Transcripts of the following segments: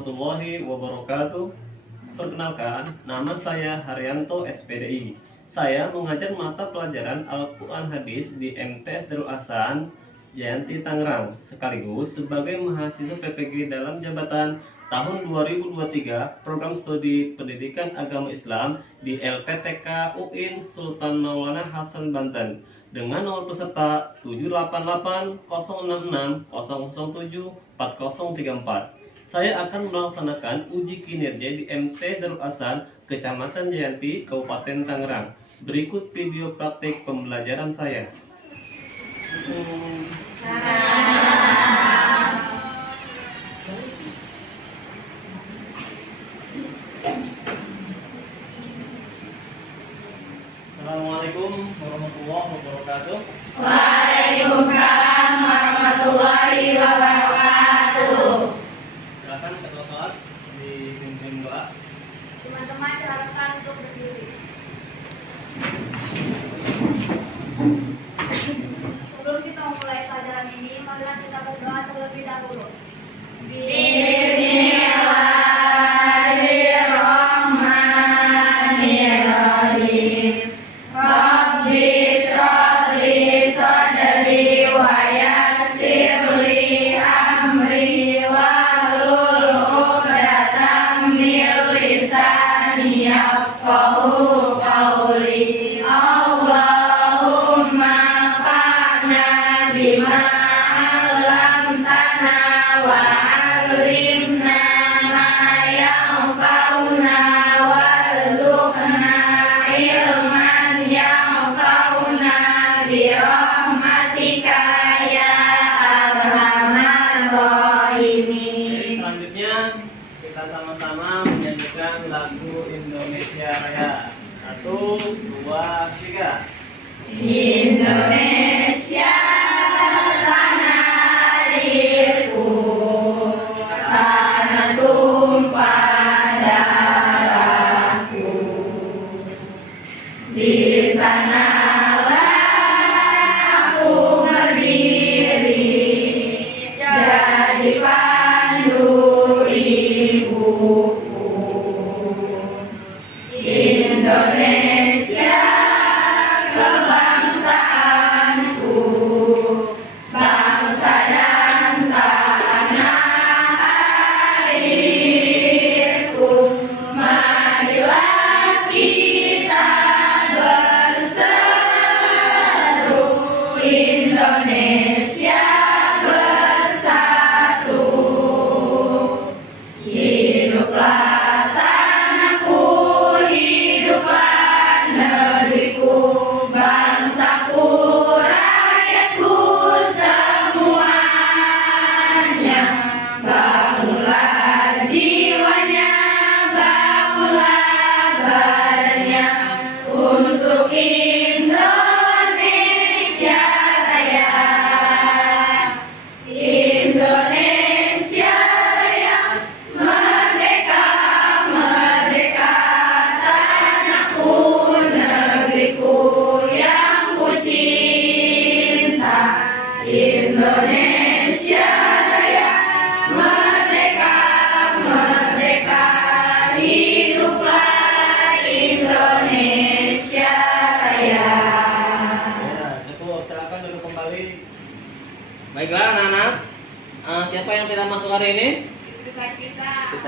warahmatullahi wabarakatuh. Perkenalkan, nama saya Haryanto SPDI. Saya mengajar mata pelajaran Al-Quran Hadis di MTS Darul Ahsan, Jayanti, Tangerang, sekaligus sebagai mahasiswa PPG dalam jabatan tahun 2023 Program Studi Pendidikan Agama Islam di LPTK UIN Sultan Maulana Hasan Banten dengan nomor peserta 7880660074034. Saya akan melaksanakan uji kinerja di MT Darul Ahsan, Kecamatan Jayanti, Kabupaten Tangerang. Berikut video praktik pembelajaran saya. Assalamualaikum warahmatullahi wabarakatuh. Waalaikumsalam warahmatullahi wabarakatuh. Silakan ketua kelas dipimpin doa. Teman-teman diharapkan untuk berdiri. Sebelum kita memulai pelajaran ini, marilah kita berdoa terlebih dahulu. Bismillahirrahmanirrahim. Rabbi shrah li sadri wa yassir li amri wahlul 'uqdatam min lisani yafqahu qawli. Allahumma fa'na bima 'allamtana wa 'allimna ma yanfa'una warzuqna ilman yanfa'una birahmatika ya arhamar rahimin. Selanjutnya kita sama-sama menyanyikan lagu Indonesia Raya. 1, 2, 3. Indonesia tanah airku, tanah tumpah darahku. Di sanalah aku berdiri, jadi pandu ibuku. Indonesia kebangsaanku, bangsa dan tanah airku. Marilah kita berseru, Indonesia bersatu. Hiduplah tanahku, hiduplah negeriku, bangsaku, rakyatku semuanya. Bangunlah jiwanya, bangunlah badannya untuk Indonesia Raya. Indonesia Raya, merdeka, merdeka, tanahku, negeriku yang ku cinta. Indonesia Raya, merdeka, merdeka, hiduplah Indonesia Raya. Ya, cukup. Silakan duduk kembali. Baiklah anak-anak, siapa yang tidak masuk hari ini? Bisa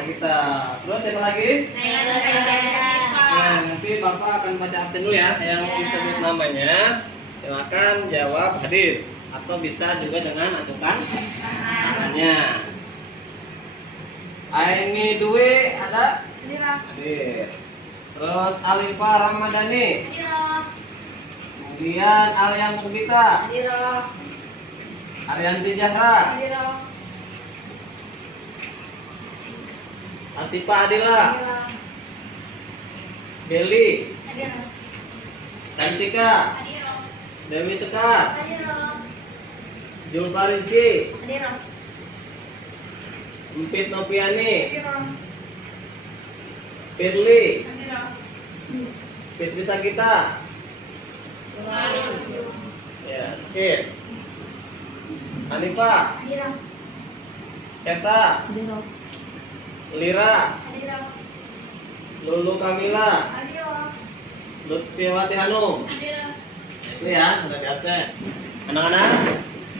kita. Terus siapa lagi? Nah, nanti Bapak akan baca absen dulu ya. Yang disebut namanya, silakan jawab hadir atau bisa juga dengan acukan tangannya. Aini Dwi ada? Hadir. Terus Alifa Ramadhani. Kemudian Alia Mugbita, Arianti Zahra, Asifa Adila, Deli, Cantika, Dewi Sekar, Julfarinci, Empit Nopiani, Firly, Fitri Sakita, ya, skip. Hanifa, Kesa, Lira, Hadir. Lulu Kamila, Hadir. Lutfiwati Hanum. Hadir. Itu ya, sudah di absen. Anak-anak,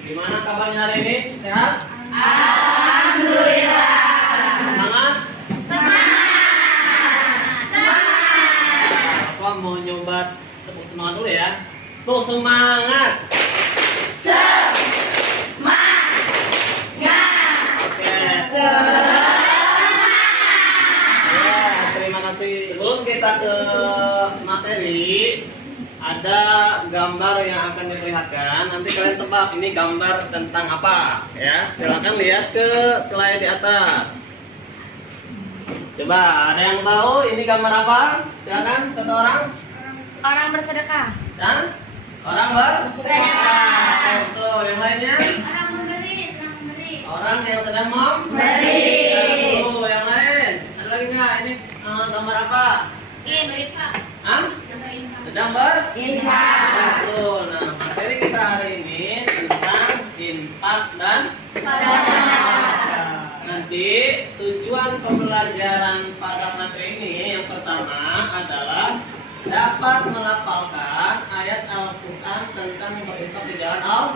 gimana kabarnya hari ini? Sehat? Alhamdulillah. Semangat? Semangat. Apa mau nyoba tepuk semangat dulu ya? Tepuk semangat. Oke. Ya, terima kasih. Sebelum kita ke materi, ada gambar yang akan diperlihatkan. Nanti kalian tebak ini gambar tentang apa, ya. Silakan lihat ke slide di atas. Coba, ada yang tahu ini gambar apa? Silakan satu orang. Orang bersedekah. Dan orang bersedekah. Betul. Yang lainnya? Orang memberi, sedang memberi. Orang yang sedang memberi. Tuh, yang lain. Ada lagi nggak? Ini gambar apa? Ini, Pak. Hah? Sedang Infak. Betul. Nah, materi kita hari ini tentang infak dan Sedekah. nanti tujuan pembelajaran pada materi ini yang pertama adalah dapat melafalkan ayat Al-Quran tentang berinfak di jalan Allah.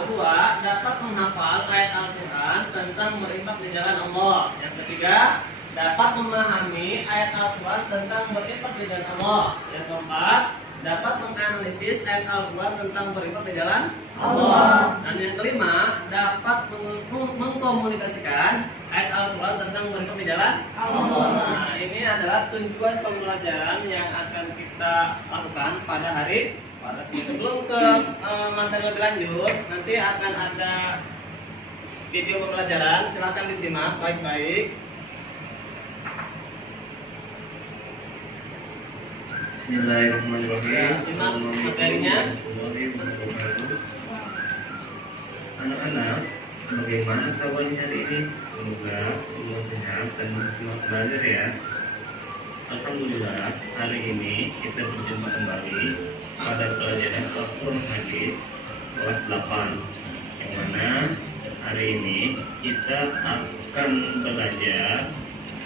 Kedua, dapat menghafal ayat Al-Quran tentang berinfak di jalan Allah. Yang ketiga, dapat memahami ayat Al-Quran tentang berinfak di jalan Allah. Yang keempat, dapat menganalisis ayat Al-Quran tentang berinfak di jalan Allah. Dan yang kelima, dapat mengkomunikasikan ayat Al-Quran tentang berinfak di jalan Allah. Nah, ini adalah tujuan pembelajaran yang akan kita lakukan pada hari. Sebelum ke materi lebih lanjut, nanti akan ada video pembelajaran. Silakan disimak baik-baik. Bismillahirrahmanirrahim. Simak materinya. Anak-anak, bagaimana kabarnya hari ini? Semoga semua sehat dan semangat belajar ya. Alhamdulillah, hari ini kita berjumpa kembali pada pelajaran Al-Quran Hadis kelas 8, yang mana hari ini kita akan belajar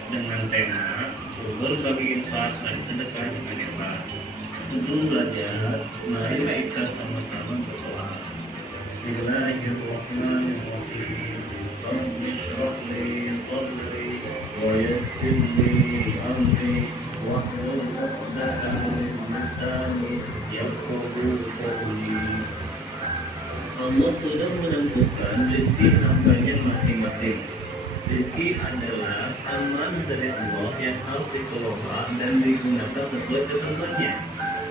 dengan tema berbagi infak dan sedekah dengan infak. Sebelum belajar, mari kita sama-sama berdoa. Bismillahirrahmanirrahim. Rabbi shrah li sadri wa yassir li amri wahlul 'uqdatam min lisani yafqahu qawli. Allah sudah menentukan rezeki hambanya masing-masing. Rezeki adalah aman dari Allah yang harus dikelola dan digunakan sesuai ketentuannya.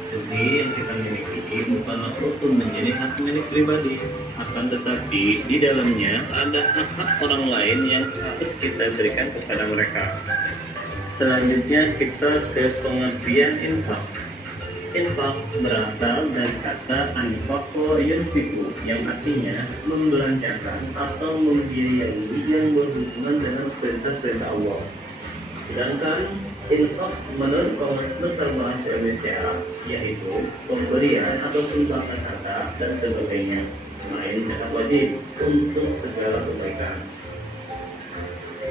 Rezeki yang kita miliki bukanlah untuk menjadi hak milik pribadi, akan tetapi di dalamnya ada hak-hak orang lain yang harus kita berikan kepada mereka. Selanjutnya kita ke pengertian infak. Infak berasal dari kata anfaqo yunfiqu yang artinya membelanjakan atau membiayai yang berhubungan dengan perintah-perintah Allah. Sedangkan infak menurut Kamus Besar Bahasa Indonesia yaitu pemberian atau sumbangan harta dan sebagainya selain zakat wajib untuk segala kebaikan.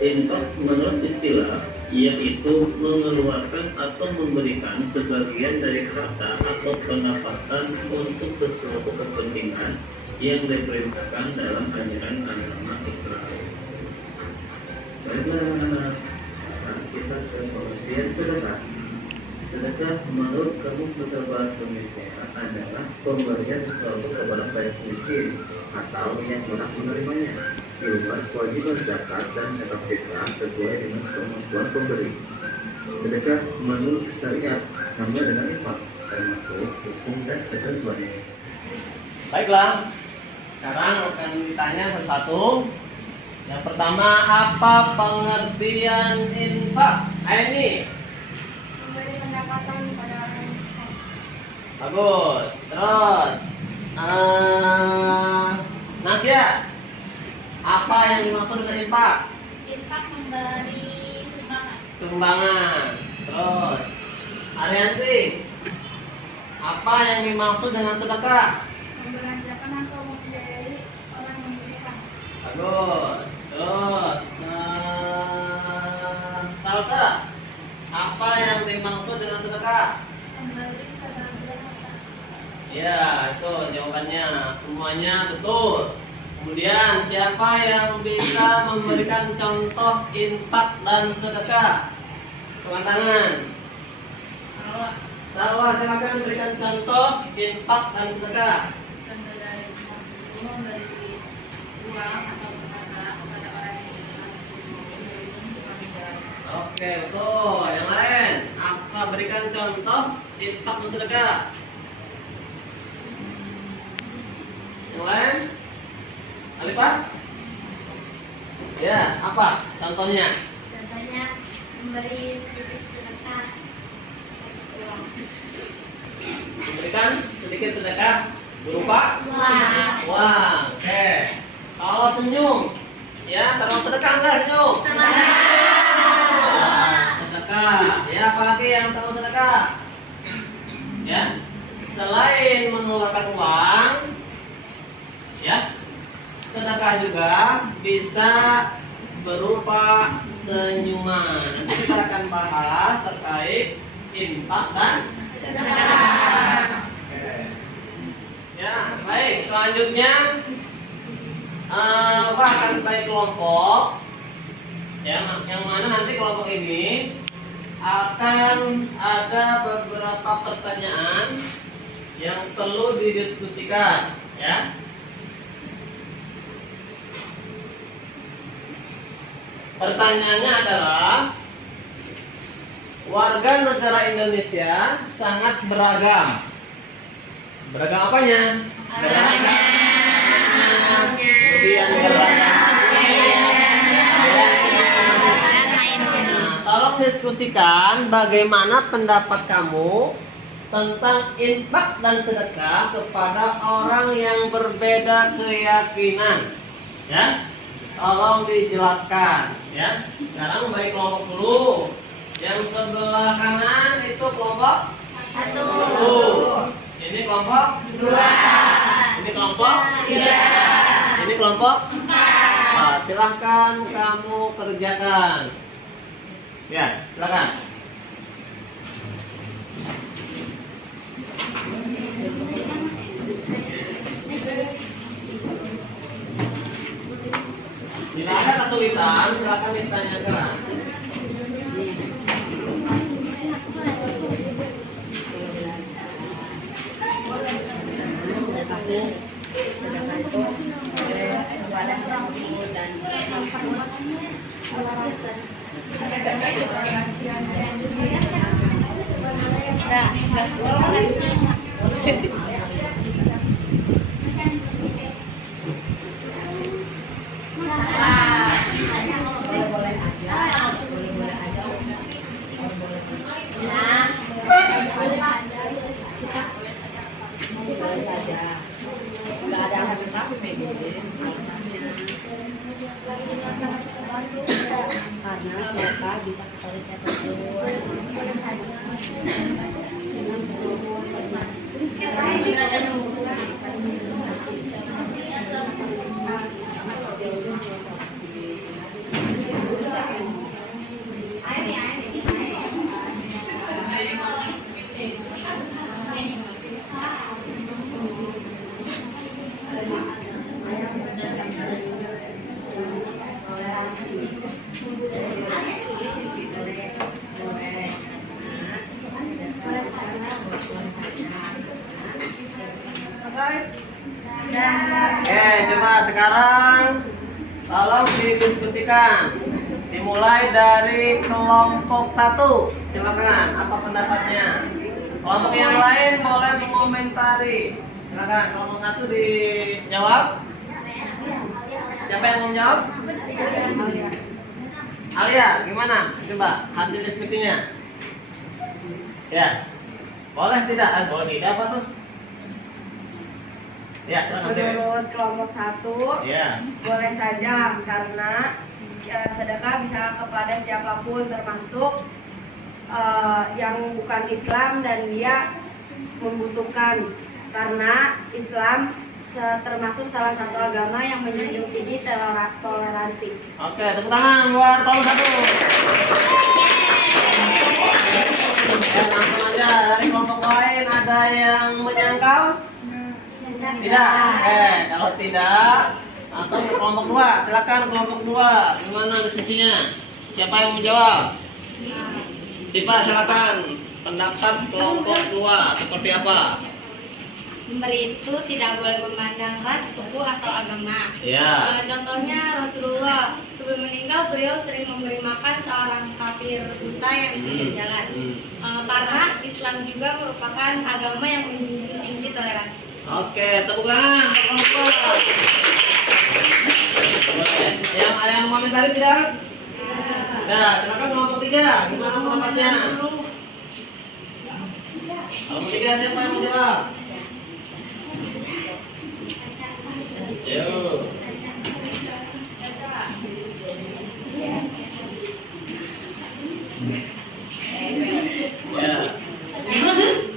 Infak menurut istilah yaitu mengeluarkan atau memberikan sebagian dari harta atau pendapatan untuk sesuatu kepentingan yang diperintahkan dalam ajaran agama Islam. Baiklah anak-anak, sekarang kita ke pengertian sedekah. Sedekah menurut Kamus Besar Bahasa Indonesia adalah pemberian sesuatu kepada baik miskin atau yang berhak menerimanya di luar kewajiban zakat dan zakat fitrah sesuai dengan kemampuan pemberi. Sedekah menurut syariat sama dengan infak, termasuk hukum dan ketentuannya. Baiklah, sekarang akan ditanya satu-satu. Yang pertama, apa pengertian infak? Ini Memberi pendapatan pada orang yang miskin. bagus. Terus, Nasya, apa yang dimaksud dengan infak? Infak memberi sumbangan. Sumbangan. Terus, Arianti, apa yang dimaksud dengan sedekah? Membelanjakan atau membiayai orang yang membutuhkan. Bagus. Terus, puasa. Apa yang dimaksud dengan sedekah? Memberi sebagian harta. Ya, itu jawabannya. Semuanya betul. Kemudian siapa yang bisa memberikan contoh infak dan sedekah? Angkat tangan. Salwa, silakan berikan contoh infak dan sedekah. Contoh dari memberi uang atau berharga kepada orang yang meninggal. Oke, betul. Yang lain, apa berikan contoh infak dan sedekah? Yang lain? Alifah? Ya, apa contohnya? Contohnya memberi sedikit sedekah uang. Memberikan sedikit sedekah berupa Uang. uang. Oke. Kalau senyum, ya termasuk sedekah enggak senyum? Sedekah. Ya, apalagi yang termasuk sedekah? Ya. Selain mengeluarkan uang, ya, sedekah juga bisa berupa senyuman. Nanti kita akan bahas terkait infak dan Sedekah. ya, baik. Selanjutnya akan bagi kelompok yang mana nanti kelompok ini akan ada beberapa pertanyaan yang perlu didiskusikan, ya. Pertanyaannya adalah warga negara Indonesia sangat beragam. Beragam apanya? Kemudian beragam. Nah, tolong diskusikan bagaimana pendapat kamu tentang infak dan sedekah kepada orang yang berbeda keyakinan. Ya, tolong dijelaskan. Ya, sekarang bagi kelompok dulu. Yang sebelah kanan itu kelompok 1. ini kelompok 2. ini kelompok 3. ini kelompok 4. Nah, silahkan kamu kerjakan. Ya, silakan. Bila ada kesulitan, silakan ditanyakan. Karena sedekah bisa kepada siapa pun. Oke, coba sekarang tolong didiskusikan. Dimulai dari kelompok 1. Silakan, apa pendapatnya? Kelompok yang lain boleh mengomentari. Silakan, kelompok 1 dijawab. Siapa yang mau menjawab? Alia, gimana? Coba hasil diskusinya. Ya, boleh tidak? Boleh tidak apa tuh? Ya, silakan. Menurut kelompok 1, Ya. boleh saja karena sedekah bisa kepada siapapun termasuk yang bukan Islam dan dia membutuhkan, karena Islam termasuk salah satu agama yang menjunjung tinggi toleransi. Oke, tepuk tangan buat kelompok 1. Ya, langsung aja dari kelompok lain ada yang menyangkal? Tidak. Oke, kalau tidak, langsung ke kelompok 2. Silakan kelompok 2. Gimana diskusinya? Siapa yang menjawab? Siapa silakan. Pendapat kelompok 2 seperti apa? Memberi itu tidak boleh memandang ras, suku, atau agama. Ya. Contohnya Rasulullah sebelum meninggal beliau sering memberi makan seorang kafir buta yang di pinggir jalan. Karena Islam juga merupakan agama yang menjunjung tinggi toleransi. Oke, tepuk tangan untuk kelompok 2. Yang ada yang komentari tidak? Nah, silakan kelompok 3. Gimana pendapatnya? Kelompok 3 siapa yang menjawab? Yo. Ya.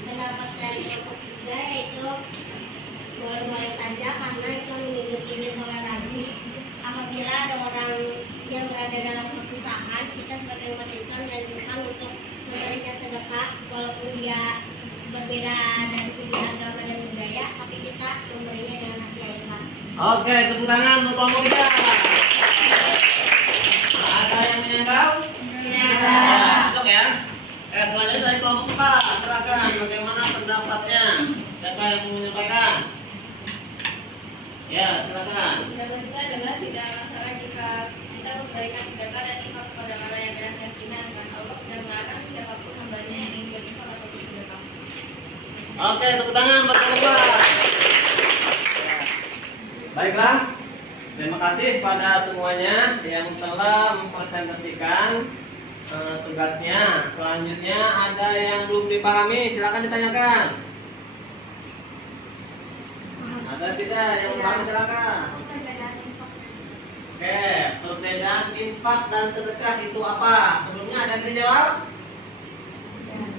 Pendapat dari kelompok 3 yaitu boleh-boleh saja karena itu menunjuk tinggi toleransi. Apabila ada orang yang berada dalam kesusahan, kita sebagai umat Islam dianjurkan untuk memberikan sedekah walaupun dia berbeda dari segi agama dan budaya, tapi kita memberinya dengan hati yang ikhlas. Oke, tepuk tangan untuk kelompok 3. Ada yang menyangkal? Ya, untuk ya. Selanjutnya dari kelompok 4. Silakan bagaimana pendapatnya? Siapa yang mau menyampaikan? Ya, silakan. Pendapat kita adalah tidak masalah jika kita memberikan sedekah dan infak kepada orang yang berkeyakinan akan Allah dan melarang siapapun hambanya yang ingin berinfak atau bersedekah. Oke, tepuk tangan buat kelompok 4. Baiklah, terima kasih pada semuanya yang telah mempresentasikan tugasnya. Selanjutnya ada yang belum dipahami, silakan ditanyakan. Ada tidak yang belum pahami, silakan. Oke, perbedaan infak dan sedekah itu apa? Sebelumnya ada yang dijawab?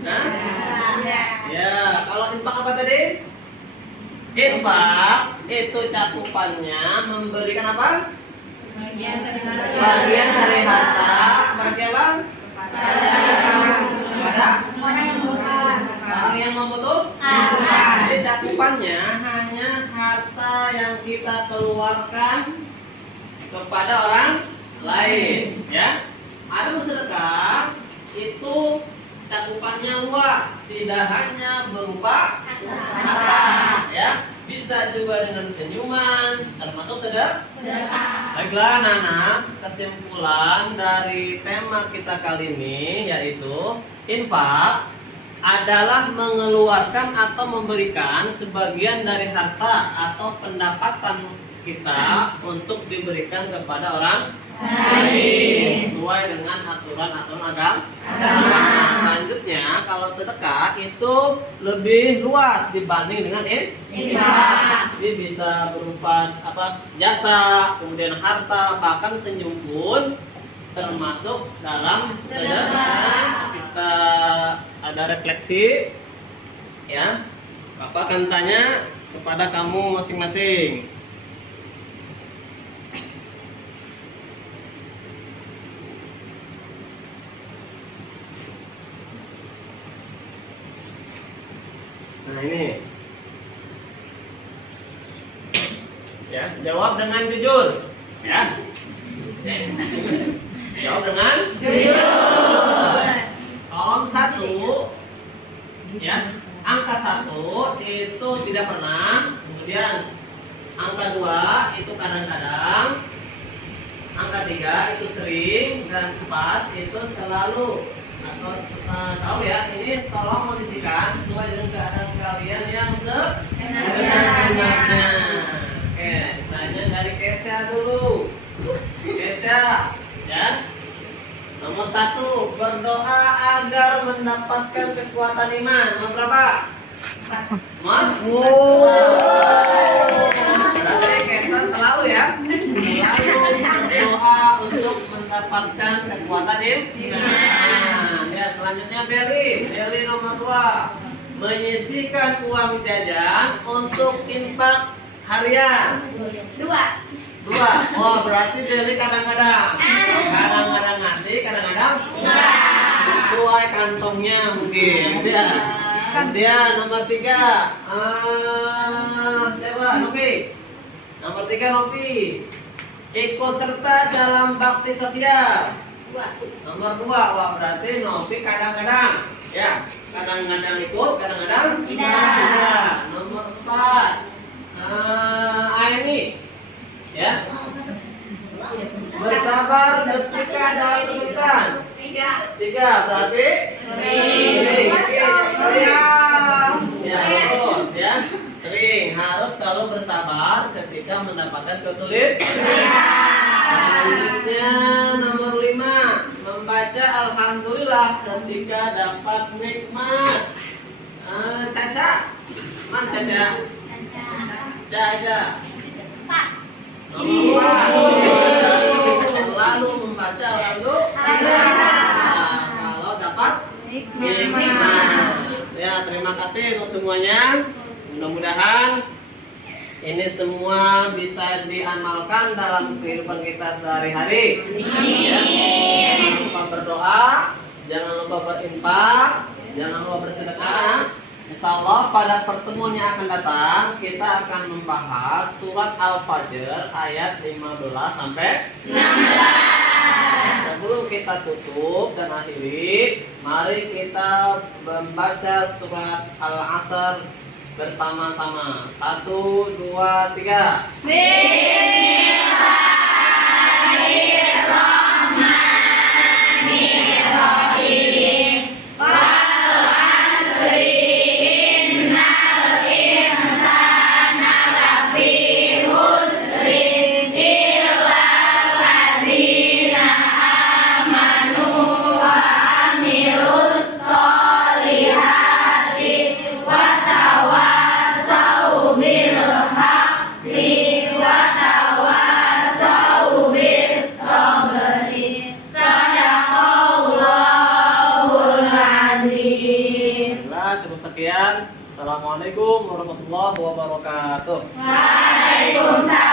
Nah? Ya, kalau infak apa tadi? Infak itu cakupannya memberikan apa? Bagian dari harta kepada siapa? Kepada orang yang membutuhkan. Jadi cakupannya hanya harta yang kita keluarkan kepada orang lain, ya. Ada sedekah itu cakupannya luas, tidak hanya berupa harta, ya. Bisa juga dengan senyuman, termasuk sedekah. Baiklah anak-anak, kesimpulan dari tema kita kali ini yaitu infak adalah mengeluarkan atau memberikan sebagian dari harta atau pendapatan kita untuk diberikan kepada orang lain sesuai dengan aturan-aturan agama. Selanjutnya kalau sedekah itu lebih luas dibanding dengan infak. Jadi bisa berupa apa? Jasa, kemudian harta, bahkan senyum pun termasuk dalam sedekah. Kita ada refleksi, ya. Bapak akan tanya kepada kamu masing-masing. Nah ini, ya, jawab dengan jujur, ya. Jawab dengan jujur. Kolom 1, ya, angka 1 itu tidak pernah, kemudian angka 2 itu kadang-kadang, angka 3 itu sering, dan 4 itu selalu. Atau tahu ya, ini tolong modifikasikan sesuai dengan keadaan kalian yang sebenarnya. Oke, tanya dari Kesha dulu. Kesha, ya. Nomor 1, berdoa agar mendapatkan kekuatan iman. Nomor berapa? Berarti Kesha selalu ya. Selalu berdoa untuk mendapatkan kekuatan iman. Ya, selanjutnya Beli nomor 2, menyisihkan uang jajan untuk infak harian. 2. Oh, berarti Beli kadang-kadang ngasih, kadang-kadang enggak. sesuai kantongnya mungkin. Ya. Kemudian nomor 3. Siapa? Nopi. Nomor 3 Nopi. Ikut serta dalam bakti sosial. Nomor 2, wah berarti Nopi kadang-kadang, ya, kadang-kadang ikut, kadang-kadang tidak. Nomor 4, ini, ya, bersabar ketika dalam kesulitan. 3 berarti sering. Ya, terus ya, sering harus selalu bersabar ketika mendapatkan kesulitan. Selanjutnya nomor 5, membaca alhamdulillah ketika dapat nikmat. Caca, mana Caca? Caca. Lalu membaca lalu kalau dapat nikmat. Ya, terima kasih untuk semuanya. Mudah-mudahan ini semua bisa diamalkan dalam kehidupan kita sehari-hari. Ya. Jangan lupa berdoa, jangan lupa berinfak, jangan lupa bersedekah. Insya Allah pada pertemuan yang akan datang kita akan membahas surat Al-Fajr ayat 15 sampai 16. Sebelum kita tutup dan akhiri, mari kita membaca surat Al-Asr bersama-sama. 1, 2, 3. Bismillahirrahmanirrahim. Wal asri innal insana lafi khusrin illa alladziina amanu wa amilus sholihati wa tawassaw bil haqqi wa tawassaw bis sabri. Sadaqallahul azim. Nah, cukup sekian. Assalamualaikum warahmatullahi wabarakatuh. Waalaikumsalam.